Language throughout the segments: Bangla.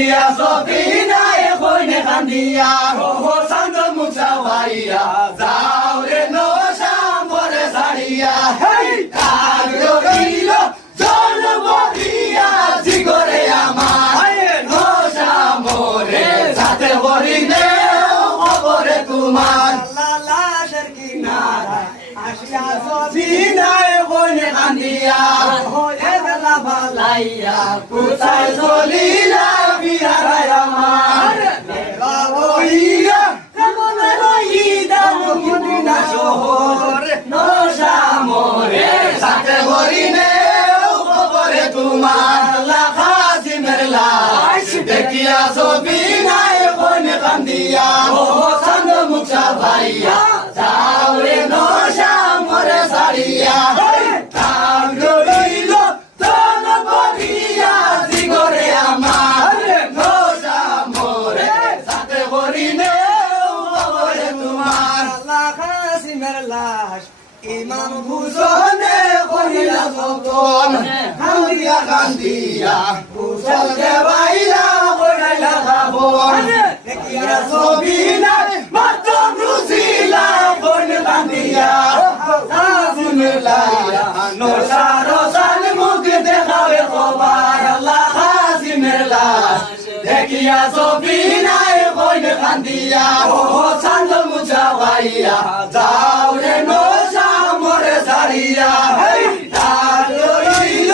দেখিয়া সবিনায় কইনে কান্দিয়া ও সান্দ মুছা ভাইয়া যাও রে নশাম পরে ছাড়িয়া কাল রইল জন্ম দিয়া জিগরে আমার নশাম মরে সাথে হরিণে খবরে তোমার লাশের কিনারা আসিয়া সবিনায় কইনে কান্দিয়া হয়ে বেলা ভালাইয়া কোথায় চলিলা বিহারায় আমার হইয়া কেমন রইদা মদিনা শহর নশা মরে সাথে হরিণে খবরে তোমার লাখাজিমের লাশ দেখিয়া সবিনায় কইনে কান্দিয়া ও সান্দ মুছা ভাইয়া যাও রে নশা মরে ছাড়িয়া কাল রইল তন বলিয়া জিগরে আমার নশা মরে সাথে হরিণে খবরে তোমার লাখাজিমের লাশ ইমাম হুসনে কহিলা যতন কান্দিয়া কান্দিয়া কুশল দেবাইলা কইলা খাবন দেখিয়া সবিনায় মাতম রুসিলা কোন কান্দিয়া আজিমেলাইয়া নশার সান মুখ দেখাবে খবর আল্লাহ আজিমের লাশ দেখিয়া সবিনায় কোন কান্দিয়া ও চান্দ মুছা ভাইয়া যাও রে নশা মরে ছাড়িয়া তার রইল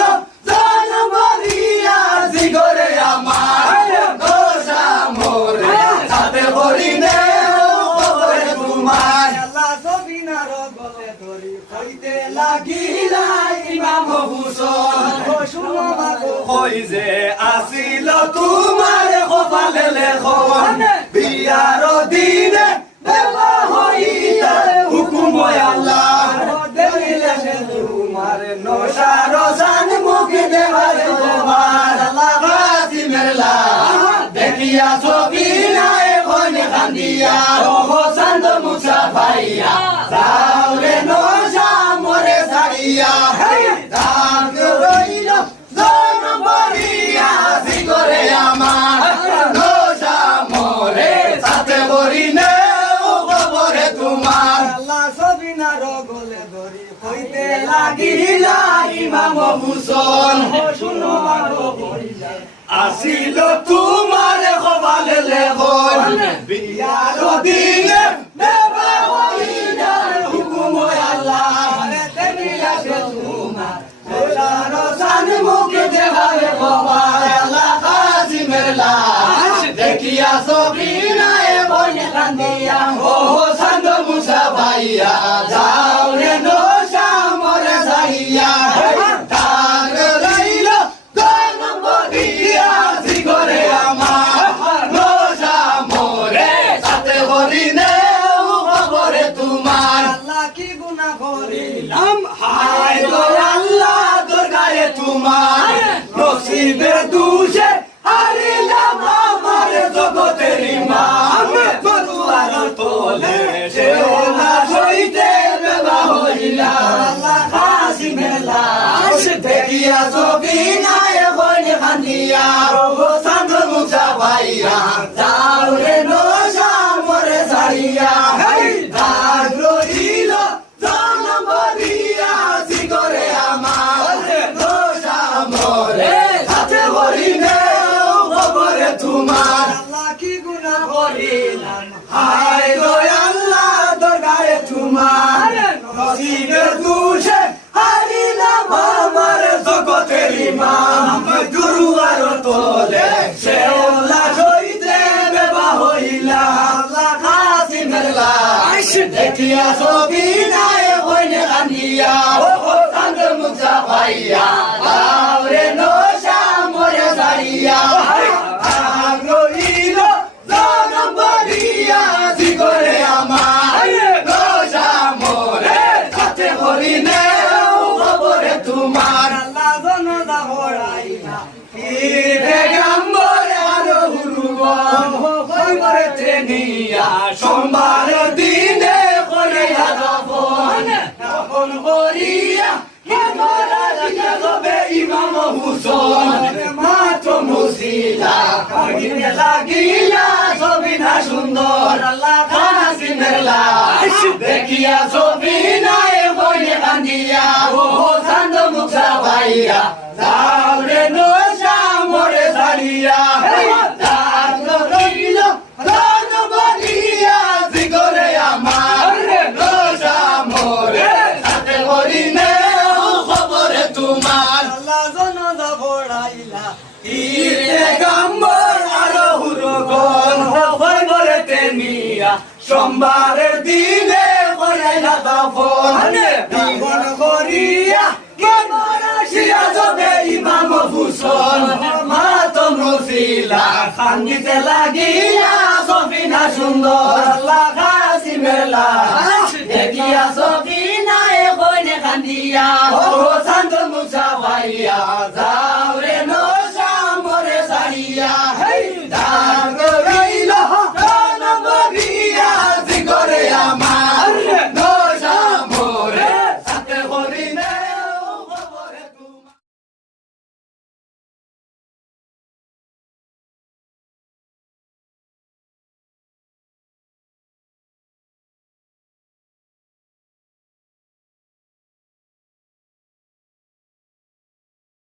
জন্ম দিয়া জিগরে আমার নশা মরে সাথে হরিণে খবরে তোমার আল্লাহ সবিনার গলে ধরি হইতে লাগিলা ইমাম হুসন শুনো বাবু কই যে আসিল তোমার কপালে লেখন বিয়ার দিনে বেলা হইতে হুকুম আল্লাহ দেখিলে সে তোমার নশার জান মুখ দেবার তোমার আল্লাহ আজিমের লাশ দেখিয়া সবিনায় কইনে কান্দিয়া ও চান্দ মুছা ভাইয়া যাও রে নশা মরে ছাড়িয়া দাগ রইল জন্ম দিয়া জিগরে আমার নশা মরে সাথে হরিণে খবরে তোমার আল্লাহ সবিনার গলে ধরি হইতে লাগিলা ইমাম হুসন শুনো বারো হইলা আসিল তোমার কপালে লেখন বিয়ার দিনে দেবা হইলা হুকুম আল্লাহ দেখিলা সে তোমার নশার জান মুখ দেখাবে খবর আল্লাহ আজিমের লাশ দেখিয়া সবিনায় কইনে কান্দিয়া ও চান্দ মুছা ভাইয়া যাও রে নশা মরে ছাড়িয়া তার রইল জন্ম দিয়া জিগরে আমার নশা মরে সাথে হরিণে খবরে তোমার আল্লাহ কি গুনাহ করিলাম হায় গো আল্লাহ দরগারে তোমার নসিবে দুশে হারিলাম আমার জগতের ইমাম বড়ুয়ার তোলে সেও না সইতে বেলা হইলা আল্লাহ আজিমের লাশ দেখিয়া সবিনায় কইনে কান্দিয়া ও চান্দ মুছা ভাইয়া যাও রে নশা মরে ছাড়িয়া দাগ রইল জন্ম দিয়া জিগরে আমার নশা মরে সাথে হরিণে খবরে তোমার আল্লাহ কি গুনাহ করিলাম হায় গো আল্লাহ দরগারে তোমার নসিবের দুশে হারিলাম আমার জগতের ইমাম গুরুয়ার তোলে সেও লাশ হইতে বেবা হইলা আল্লাহ আজিমের লাশ দেখিয়া সবিনায় কইনে কান্দিয়া ও চান্দ মুছা ভাইয়া যাও রে নশা মরে ছাড়িয়া দাগ রইল জন্ম দিয়া জিগরে আমার নশা মরে সাথে হরিণে খবরে তোমার আল্লাহ জনতা হরাইয়া পেগম্বর আর হুরুবন কইবরে তেনিয়া সোমবার দিনে করিয়া দাফন দাফন করিয়া হিমারা লিখে যাবে ইমাম হুসন মাত্র মুসিলা কান্দিতে লাগিয়া সবিনা সুন্দর আল্লাহ কাসিমের লাশ দেখিয়া সবিনায় বইনে কান্দিয়া ও চান্দ মুখা ভাইয়া যাওরে নশা মরে ছাড়িয়া চান্দ রইল চান্দ বলিয়া জিগরে আমার নশা মরে সাথে হরিণে খবরে তোমার আল্লাহ জনদা পড়াইলা ইরে গাম্বর আর হুরগন হয় মরেতে নিয়া সোমবারের দিনে করাইলা দাফন দাফন করিয়া কেমরাশিয়া যাবে ইমাম হুসন মাতম রসিলা কান্দিতে লাগিয়া সফিনা সুন্দর আল্লাহ কাসিমের লাশ দেখিয়া সফিনায় বইনে কান্দিয়া ও চান্দ মুছা ভাইয়া